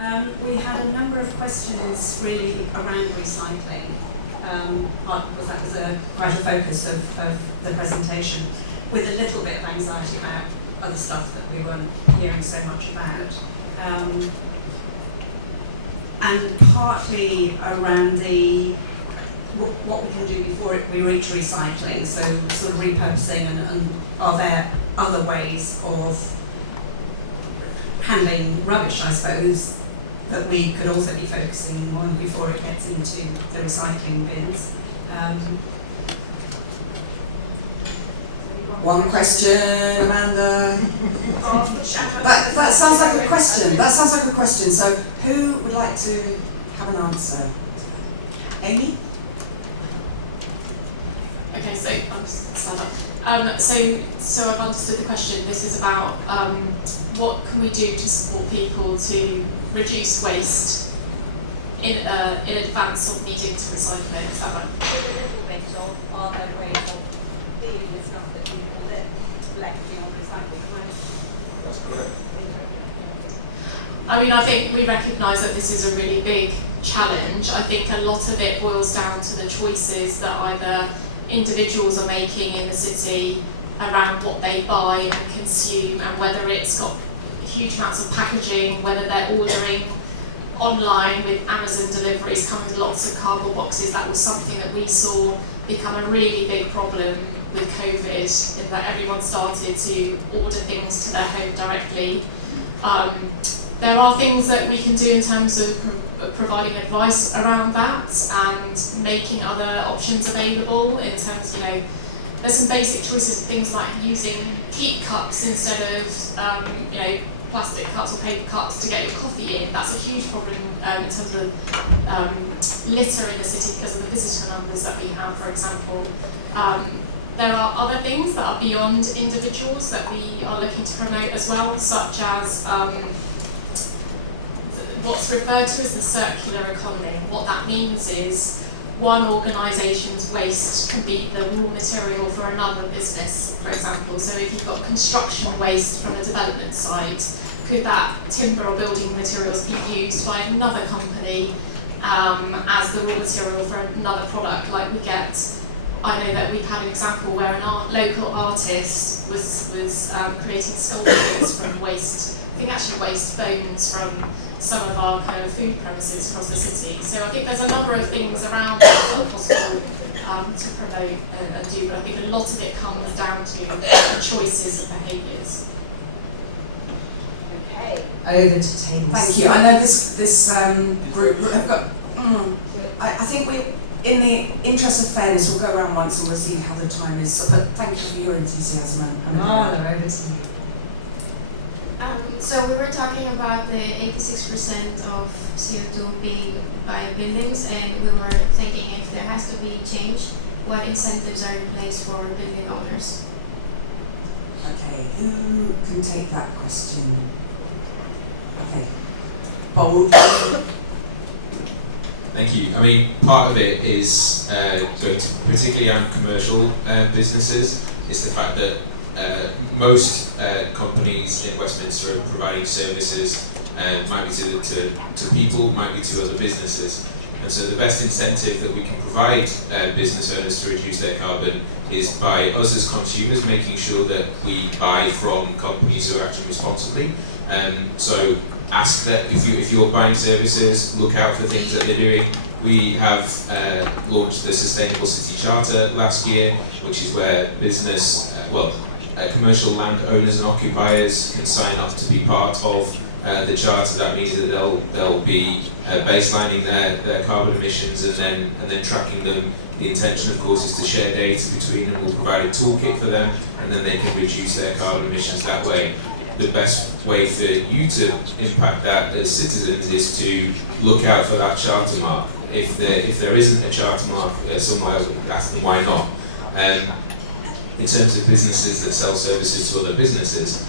We had a number of questions really around recycling, because that was quite a focus of the presentation, with a little bit of anxiety about other stuff that we weren't hearing so much about. And partly around what we can do before we reach recycling, so sort of repurposing and are there other ways of handling rubbish, I suppose, that we could also be focusing on before it gets into the recycling bins. One question, Amanda. That sounds like a question. That sounds like a question. So, who would like to have an answer? Amy? Okay, so I'll just start up. So I've understood the question. This is about what can we do to support people to reduce waste in advance of needing to recycle it. Is that right? With a little bit of are there ways of dealing with stuff that you collect beyond recycling? That's correct. I mean, I think we recognise that this is a really big challenge. I think a lot of it boils down to the choices that either individuals are making in the city around what they buy and consume, and whether it's got huge amounts of packaging, whether they're ordering online with Amazon deliveries coming with lots of cardboard boxes. That was something that we saw become a really big problem with COVID, in that everyone started to order things to their home directly. There are things that we can do in terms of providing advice around that and making other options available in terms, there's some basic choices, things like using keep cups instead of, plastic cups or paper cups to get your coffee in. That's a huge problem in terms of litter in the city because of the visitor numbers that we have, for example. There are other things that are beyond individuals that we are looking to promote as well, such as what's referred to as the circular economy. What that means is one organisation's waste can be the raw material for another business, for example. So if you've got construction waste from a development site, could that timber or building materials be used by another company as the raw material for another product? Like we get, I know that we've had an example where a local artist was creating sculptures from waste, I think actually waste bones from some of our kind of food premises across the city. So I think there's a number of things around that are possible to promote and do, but I think a lot of it comes down to the choices and behaviours. Okay. Over to tables. Thank you. I know this group have got. I think we, in the interest of fairness, we'll go around once and we'll see how the time is. So, but thank you for your enthusiasm. Marla, over to you. So we were talking about the 86% of CO2 being by buildings, and we were thinking if there has to be change, what incentives are in place for building owners? Okay, who can take that question? Okay, Bold. Thank you. I mean, part of it is going to particularly on commercial businesses. Is the fact that most companies in Westminster are providing services, might be to people, might be to other businesses. And so the best incentive that we can provide business owners to reduce their carbon is by us as consumers making sure that we buy from companies who are acting responsibly. So ask that if you're buying services, look out for things that they're doing. We have launched the Sustainable City Charter last year, which is where commercial landowners and occupiers can sign up to be part of the charter. That means that they'll be baselining their carbon emissions and then tracking them. The intention, of course, is to share data between them. We'll provide a toolkit for them, and then they can reduce their carbon emissions that way. The best way for you to impact that as citizens is to look out for that charter mark. If there isn't a charter mark somewhere, ask them why not. In terms of businesses that sell services to other businesses,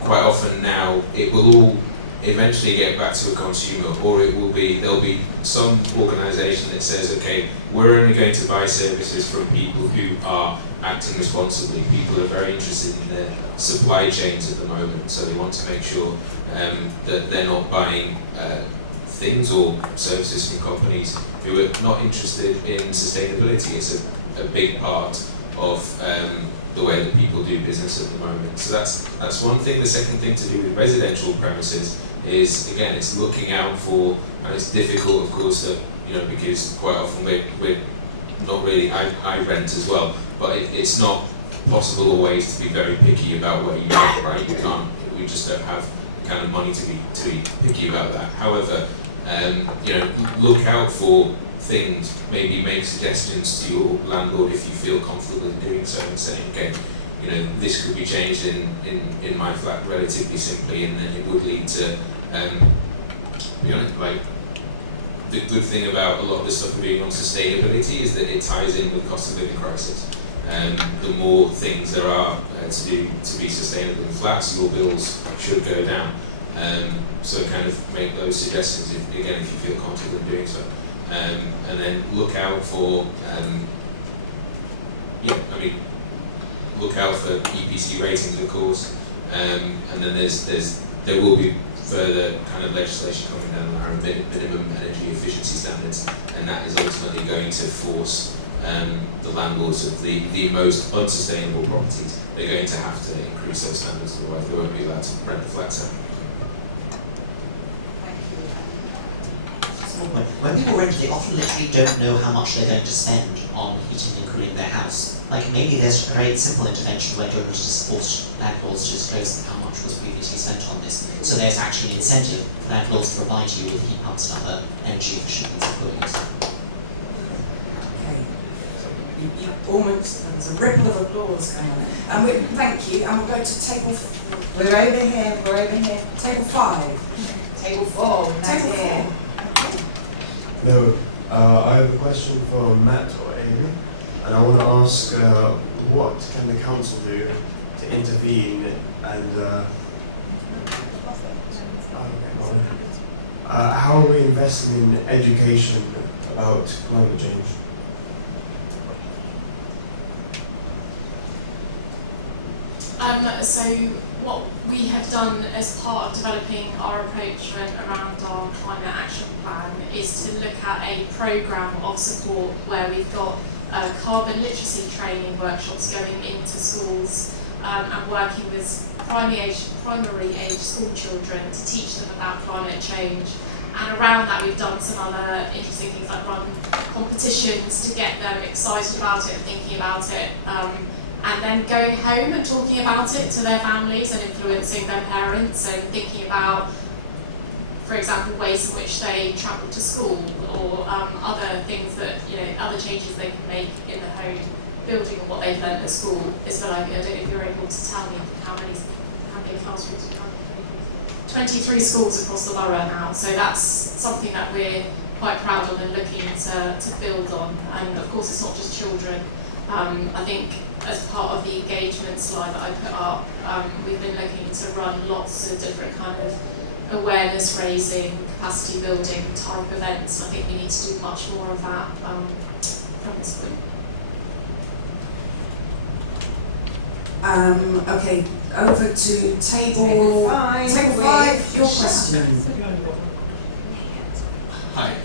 quite often now it will all eventually get back to a consumer, or there'll be some organisation that says, okay, we're only going to buy services from people who are acting responsibly. People are very interested in their supply chains at the moment, so they want to make sure that they're not buying things or services from companies who are not interested in sustainability. It's a big part of the way that people do business at the moment. So that's one thing. The second thing to do with residential premises is, again, it's looking out for, and it's difficult, of course, that, you know, because quite often we're not really, I rent as well, but it's not possible always to be very picky about where you rent, right? You can't, we just don't have the kind of money to be picky about that. However, you know, look out for things, maybe make suggestions to your landlord if you feel comfortable in doing so, and saying, okay, you know, this could be changed in my flat relatively simply, and then it would lead to, you know, like, the good thing about a lot of the stuff we're doing on sustainability is that it ties in with cost of living crisis. The more things there are to do to be sustainable in flats, your bills should go down. So kind of make those suggestions if you feel comfortable in doing so. And then look out for, look out for EPC ratings, of course. And then there will be further kind of legislation coming down around minimum energy efficiency standards, and that is ultimately going to force the landlords of the most unsustainable properties. They're going to have to increase those standards, otherwise they won't be allowed to rent the flats out. When people rent, they often literally don't know how much they're going to spend on heating and cooling their house. Like, maybe there's a very simple intervention where government just forced landlords to disclose how much was previously spent on this. So there's actually an incentive for landlords to provide you with heat pumps and other energy efficient means of cooling. Okay. You almost, there was a ripple of applause going on. And thank you, and we'll go to table, we're over here, table 5. Table 4, Table 4. No, I have a question for Matt or Amy, and I want to ask what can the council do to intervene and how are we investing in education about climate change? So what we have done as part of developing our approach around our climate action plan is to look at a programme of support where we've got carbon literacy training workshops going into schools and working with primary age school children to teach them about climate change. And around that we've done some other interesting things like run competitions to get them excited about it and thinking about it. And then going home and talking about it to their families and influencing their parents and thinking about, for example, ways in which they travel to school or other things that, you know, other changes they can make in the home, building on what they've learned at school is what I don't know if you're able to tell me how many classrooms you have. 23 schools across the borough now, so that's something that we're quite proud of and looking to build on. And of course it's not just children. I think as part of the engagement slide that I put up, we've been looking to run lots of different kind of awareness raising, capacity building type events. I think we need to do much more of that from this point. Okay, over to table 5, your question. Hi.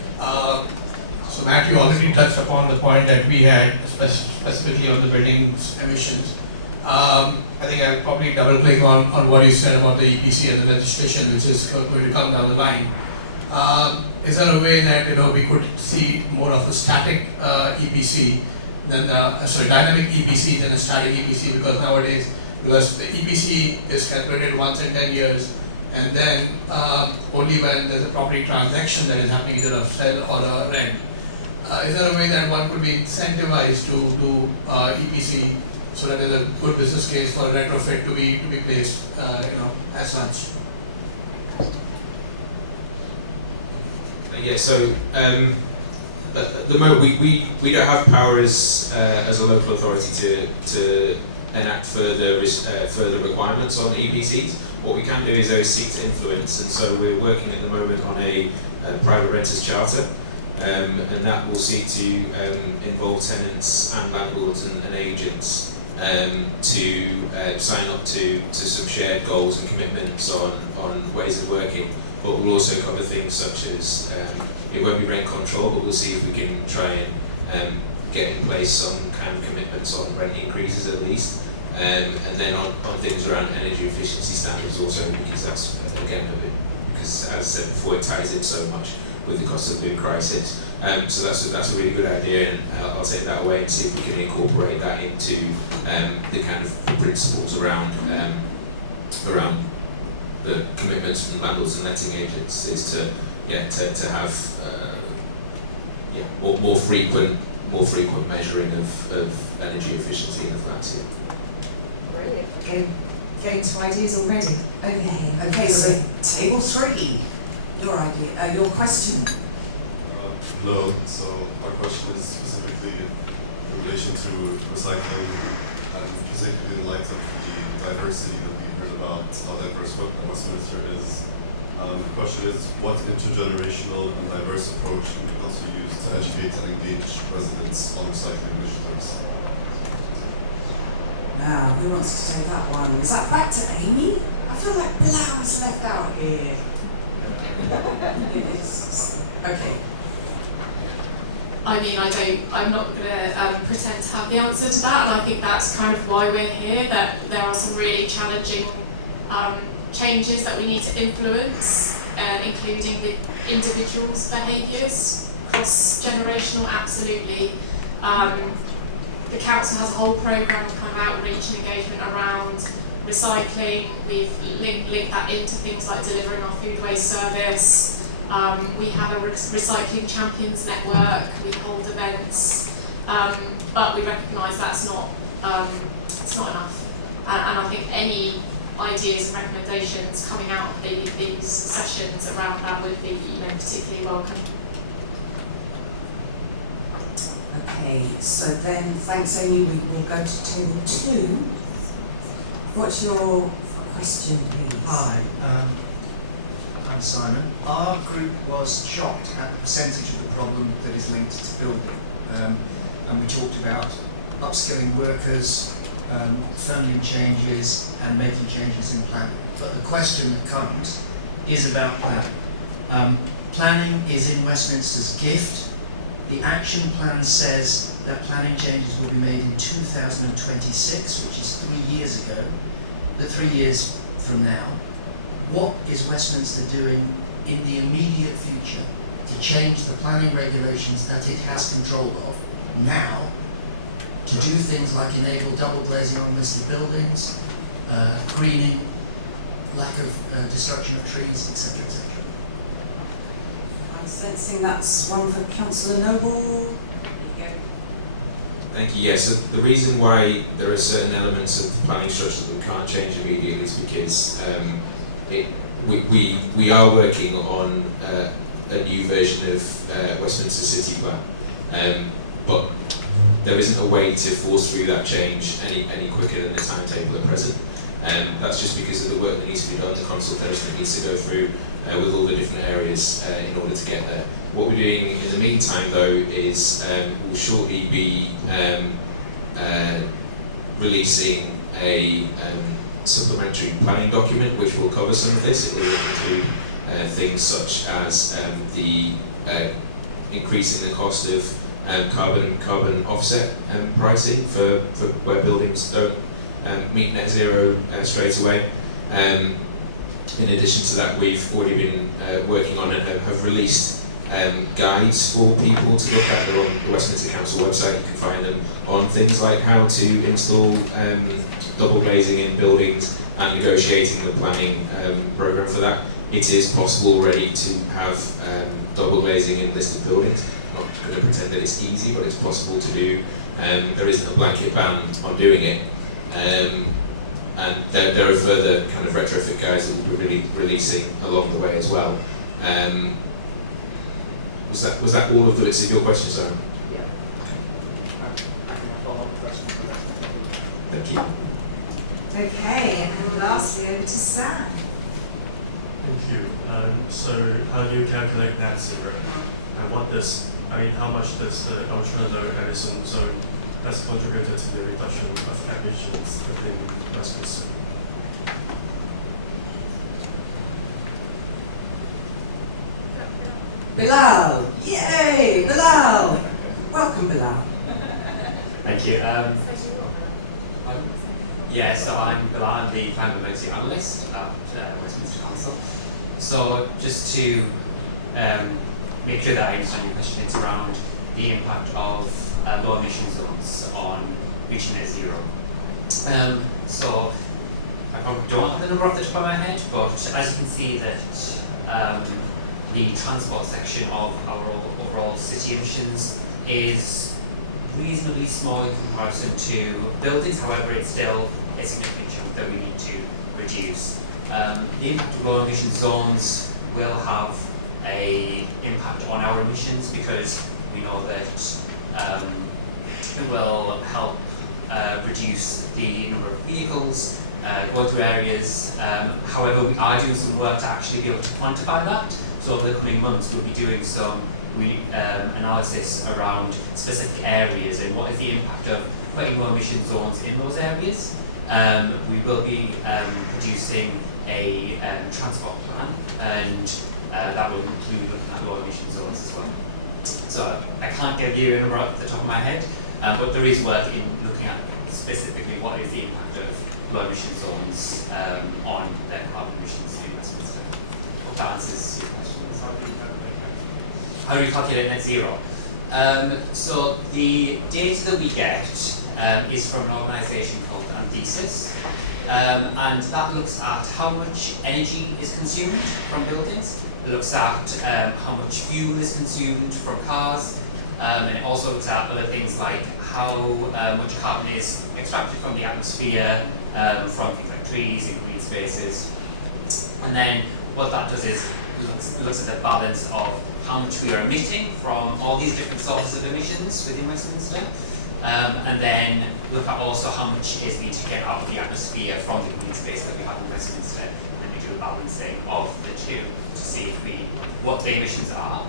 So Matt, you already touched upon the point that we had specifically on the buildings emissions. I think I'll probably double click on what you said about the EPC and the legislation which is going to come down the line. Is there a way that, you know, we could see more of a static EPC than dynamic EPC than a static EPC, because nowadays, because the EPC is calculated once in 10 years, and then only when there's a property transaction that is happening, either a sell or a rent. Is there a way that one could be incentivized to do EPC so that there's a good business case for a retrofit to be placed, as such? Yeah, so at the moment we don't have power as a local authority to enact further requirements on EPCs. What we can do is seek to influence, and so we're working at the moment on a private renters charter, and that will seek to involve tenants and landlords and agents to sign up to some shared goals and commitments on ways of working. But we'll also cover things such as, it won't be rent control, but we'll see if we can try and get in place some kind of commitments on rent increases at least. And then on things around energy efficiency standards also, because that's, again, because as I said before, it ties in so much with the cost of living crisis. So that's a really good idea, and I'll take that away and see if we can incorporate that into the kind of principles around the commitments from landlords and letting agents, is to have more frequent measuring of energy efficiency in the flats here. Brilliant. Getting to ideas already. Okay, so table 3, your idea, your question. Hello, so my question is specifically in relation to recycling, and particularly in light of the diversity that we heard about, how diverse Westminster is. The question is, what intergenerational and diverse approach can the council use to educate and engage residents on recycling initiatives? Now, who wants to take that one? Is that back to Amy? I feel like Blau is left out here. It is. Okay. I mean, I'm not going to pretend to have the answer to that, and I think that's kind of why we're here, that there are some really challenging changes that we need to influence, including with individuals' behaviours, cross-generational, absolutely. The council has a whole programme of kind of outreach and engagement around recycling. We've linked that into things like delivering our food waste service. We have a recycling champions network. We hold events, but we recognise that's not it's not enough. And I think any ideas and recommendations coming out of these sessions around that would be, particularly welcome. Okay, so then, thanks Amy, we will go to table 2. What's your question, please? Hi, I'm Simon. Our group was shocked at the percentage of the problem that is linked to building. And we talked about upskilling workers, funding changes, and making changes in planning. But the question that comes is about planning. Planning is in Westminster's gift. The action plan says that planning changes will be made in 2026, which is 3 years ago, 3 years from now. What is Westminster doing in the immediate future to change the planning regulations that it has control of now, to do things like enable double glazing on listed buildings, greening, lack of destruction of trees, etc., etc.? I'm sensing that's one for Councillor Lamboll. Thank you. Yes, the reason why there are certain elements of the planning structure that we can't change immediately is because we are working on a new version of Westminster City Plan, but there isn't a way to force through that change any quicker than the timetable at present. That's just because of the work that needs to be done, the consultation that needs to go through with all the different areas in order to get there. What we're doing in the meantime, though, is we'll shortly be releasing a supplementary planning document which will cover some of this. It will include things such as the increasing the cost of carbon offset pricing for where buildings don't meet net zero straight away. In addition to that, we've already been working on and have released guides for people to look at. They're on the Westminster Council website. You can find them on things like how to install double glazing in buildings and negotiating the planning programme for that. It is possible already to have double glazing in listed buildings. I'm not going to pretend that it's easy, but it's possible to do. There isn't a blanket ban on doing it. And there are further kind of retrofit guides that we'll be releasing along the way as well. Was that all of the bits of your question, Simon? Yeah. I can follow up questions. Thank you. Okay, and lastly over to Sam. Thank you. So how do you calculate net zero? And how much does the ultra-low emission zone has contributed to the reduction of emissions within Westminster? Bilal! Yay! Bilal! Welcome, Bilal. Thank you. So I'm Bilal, I'm the climate emergency analyst at Westminster Council. So just to make sure that I understand your question, it's around the impact of low emission zones on reaching net zero. So I probably don't have the number off the top of my head, but as you can see that the transport section of our overall city emissions is reasonably small in comparison to buildings. However, it's still a significant chunk that we need to reduce. The impact of low emission zones will have an impact on our emissions because we know that it will help reduce the number of vehicles going through areas. However, we are doing some work to actually be able to quantify that. So over the coming months, we'll be doing some analysis around specific areas and what is the impact of putting low emission zones in those areas. We will be producing a transport plan, and that will include looking at low emission zones as well. So I can't give you a number off the top of my head, but there is work in looking at specifically what is the impact of low emission zones on their carbon emissions in Westminster. Hope that answers your question. How do we calculate net zero? So the data that we get is from an organisation called Anthesis, and that looks at how much energy is consumed from buildings. It looks at how much fuel is consumed from cars, and it also looks at other things like how much carbon is extracted from the atmosphere from things like trees and green spaces. And then what that does is looks at the balance of how much we are emitting from all these different sources of emissions within Westminster, and then look at also how much is being taken out of the atmosphere from the green space that we have in Westminster, and we do a balancing of the two to see what the emissions are.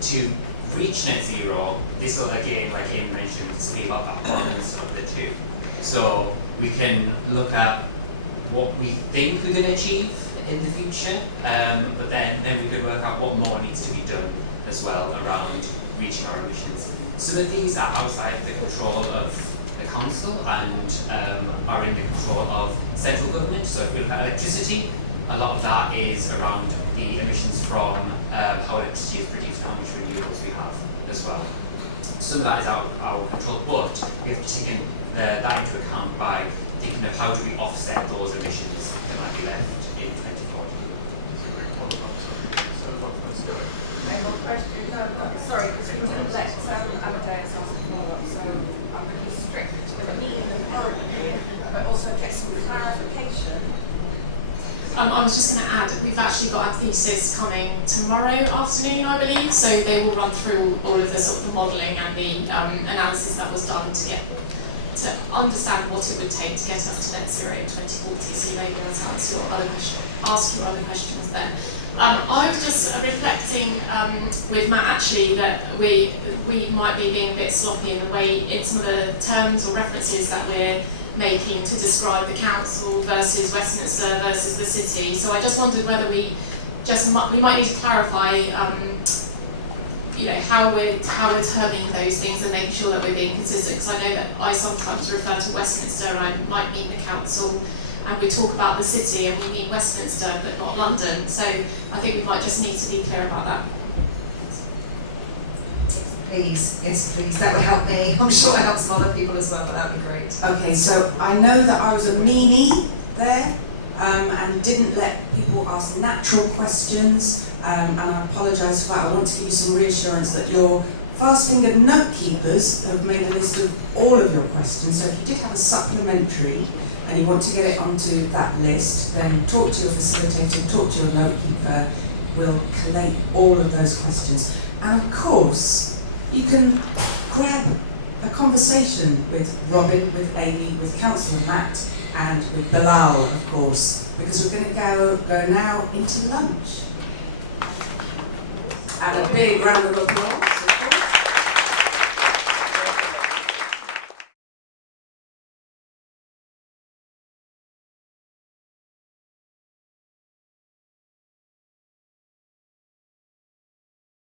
To reach net zero, this will again, like Amy mentioned, be about that balance of the two. So we can look at what we think we're going to achieve in the future, but then we could work out what more needs to be done as well around reaching our emissions. Some of these are outside the control of the council and are in the control of central government. So if we look at electricity, a lot of that is around the emissions from how electricity is produced and how much renewables we have as well. Some of that is out of our control, but we have to take that into account by thinking of how do we offset those emissions that might be left in 2040. Sorry, because we didn't let Amadeus ask a follow-up, so I'm going to be strict with a meeting in the corridor, but also get some clarification. I was just going to add, we've actually got our thesis coming tomorrow afternoon, I believe, so they will run through all of the sort of the modelling and the analysis that was done to understand what it would take to get us to net zero in 2040, so you may be able to ask your other questions then. I was just reflecting with Matt actually that we might be being a bit sloppy in the way, in some of the terms or references that we're making to describe the council versus Westminster versus the city. So I just wondered whether we might need to clarify how we're terming those things and making sure that we're being consistent, because I know that I sometimes refer to Westminster and I might mean the council, and we talk about the city and we mean Westminster but not London. So I think we might just need to be clear about that. Please, yes please, that would help me. I'm sure it helps some other people as well, but that would be great. Okay, so I know that I was a meanie there and didn't let people ask natural questions, and I apologise for that. I want to give you some reassurance that your fast-fingered note keepers have made a list of all of your questions, so if you did have a supplementary and you want to get it onto that list, then talk to your facilitator, talk to your note keeper. We'll collate all of those questions. And of course, you can grab a conversation with Robin, with Amy, with Councillor Matt and with Bilal, of course, because we're going to go now into lunch. And a big round of applause.